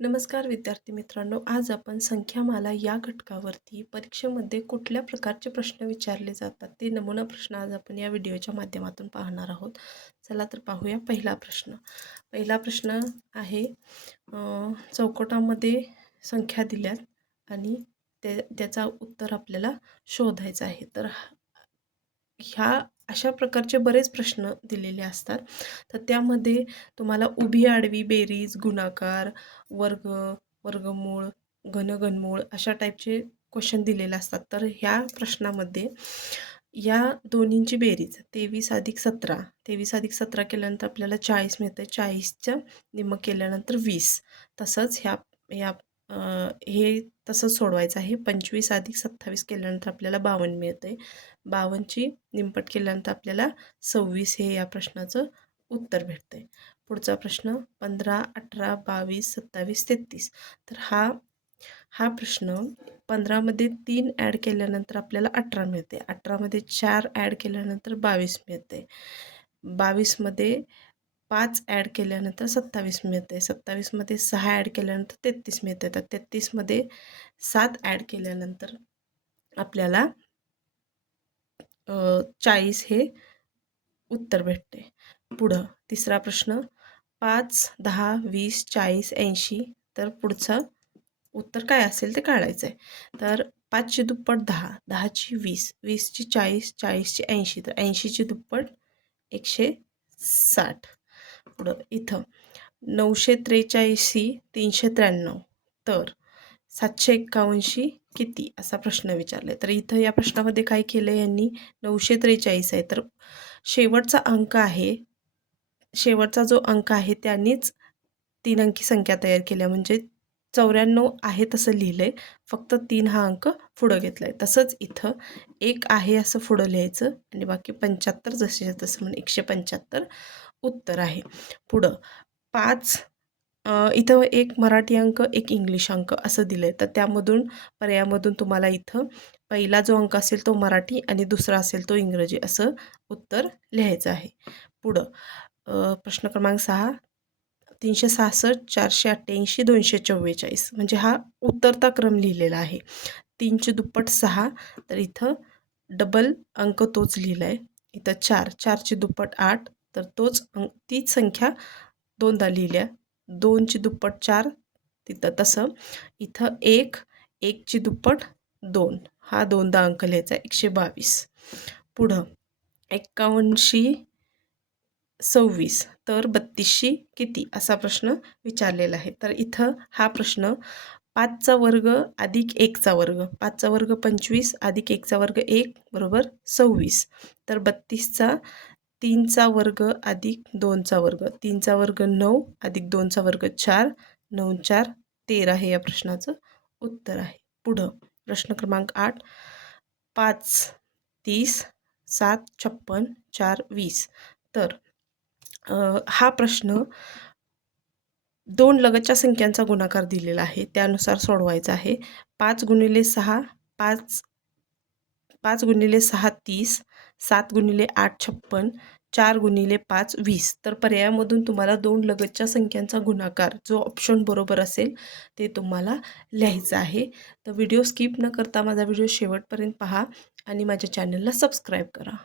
नमस्कार विद्यार्थी मित्रांनो, आज आपण संख्यामाला या घटकावरती परीक्षेमध्ये कुठल्या प्रकारचे प्रश्न विचारले जातात ते नमुना प्रश्न आज आपण या व्हिडिओच्या माध्यमातून पाहणार आहोत. चला तर पाहूया पहिला प्रश्न. पहिला प्रश्न आहे, चौकटामध्ये संख्या दिल्यात आणि त्याचा उत्तर आपल्याला शोधायचं आहे. तर ह्या अशा प्रकारचे बरेच प्रश्न दिलेले असतात. तर त्यामध्ये तुम्हाला उभी आडवी बेरीज, गुणाकार, वर्ग, वर्गमूळ, घनमूळ अशा टाईपचे क्वेश्चन दिलेले असतात. तर ह्या प्रश्नामध्ये या दोन्हींची बेरीज 23+17, 23+17 केल्यानंतर आपल्याला 40 मिळतं. 40चं निम्मं केल्यानंतर 20. तसंच ह्या ह्या हे तसंच सोडवायचं आहे. 25+27 केल्यानंतर आपल्याला 52 मिळतं. 52ची निमपट केल्यानंतर आपल्याला 26 हे या प्रश्नाचं उत्तर भेटतंय. पुढचा प्रश्न 15, 18, 22, 27, 33. तर हा प्रश्न 15मध्ये 3 ॲड केल्यानंतर आपल्याला 18 मिळते. 18मध्ये 4 ॲड केल्यानंतर 22 मिळते. 22मध्ये 5 ॲड केल्यानंतर 27 मिळते. 27मध्ये 6 ॲड केल्यानंतर 33 मिळते. तर 33मध्ये 7 ॲड केल्यानंतर आपल्याला 40 हे उत्तर भेटते. पुढं तिसरा प्रश्न 5, 10, 20, 40, 80. तर पुढचं उत्तर काय असेल ते काढायचं आहे. तर 5ची दुप्पट 10, 10ची 20, 20ची 40, 40ची 80. तर 80ची दुप्पट 160. पुढं इथं 943 393. तर 751 किती असा प्रश्न विचारला. तर इथं या प्रश्नामध्ये काय केलं यांनी, 943 आहे तर शेवटचा जो अंक आहे त्यांनीच 3 अंकी संख्या तयार केल्या. म्हणजे 94 आहे तसं लिहिलं आहे, फक्त 3 हा अंक पुढं घेतला आहे. तसंच इथं 1 आहे असं पुढं लिहायचं आणि बाकी 75 जसे तसं म्हणजे 175 उत्तर आहे. पुढं 5, इथं एक मराठी अंक, एक इंग्लिश अंक असं दिलं आहे. तर त्यामधून पर्यायामधून तुम्हाला इथं पहिला जो अंक असेल तो मराठी आणि दुसरा असेल तो इंग्रजी असं उत्तर लिहायचं आहे. पुढं प्रश्न क्रमांक 6, 366, 488, 244. म्हणजे हा उत्तरता क्रम लिहिलेला आहे. 3ची दुप्पट 6. तर इथं डबल अंक तोच लिहिला आहे. इथं 4, 4ची दुप्पट 8. तर तीच संख्या दोनदा लिहिल्या. 2ची दुप्पट 4. तिथं तसं इथं 1, 1ची दुप्पट 2. हा दोनदा अंक लिहायचा 122. पुढं 51शी 26. तर 32शी किती असा प्रश्न विचारलेला आहे. तर इथं हा प्रश्न 5चा वर्ग अधिक 1चा वर्ग, 5चा वर्ग 25 अधिक 1चा वर्ग 1 बरोबर 26. तर 32चा 3चा वर्ग अधिक 2चा वर्ग, 3चा वर्ग 9 अधिक 2चा वर्ग 4, 9 4 13 हे या प्रश्नाचं उत्तर आहे. पुढं प्रश्न क्रमांक 8, 5 30, 7 56, 4 20. तर हा प्रश्न 2 लगतच्या संख्यांचा गुणाकार दिलेला आहे, त्यानुसार सोडवायचा आहे. 5 गुणिले 6 5, 5 गुणिले 6 30, 7 गुणिले 8 56, 4 गुणिले 5 20. तर पर्यायामधून तुम्हाला 2 लगतच्या संख्यांचा गुणाकार जो ऑप्शन बरोबर असेल ते तुम्हाला लिहायचं आहे. तर व्हिडिओ स्किप न करता माझा व्हिडिओ शेवटपर्यंत पहा आणि माझ्या चॅनलला सबस्क्राईब करा.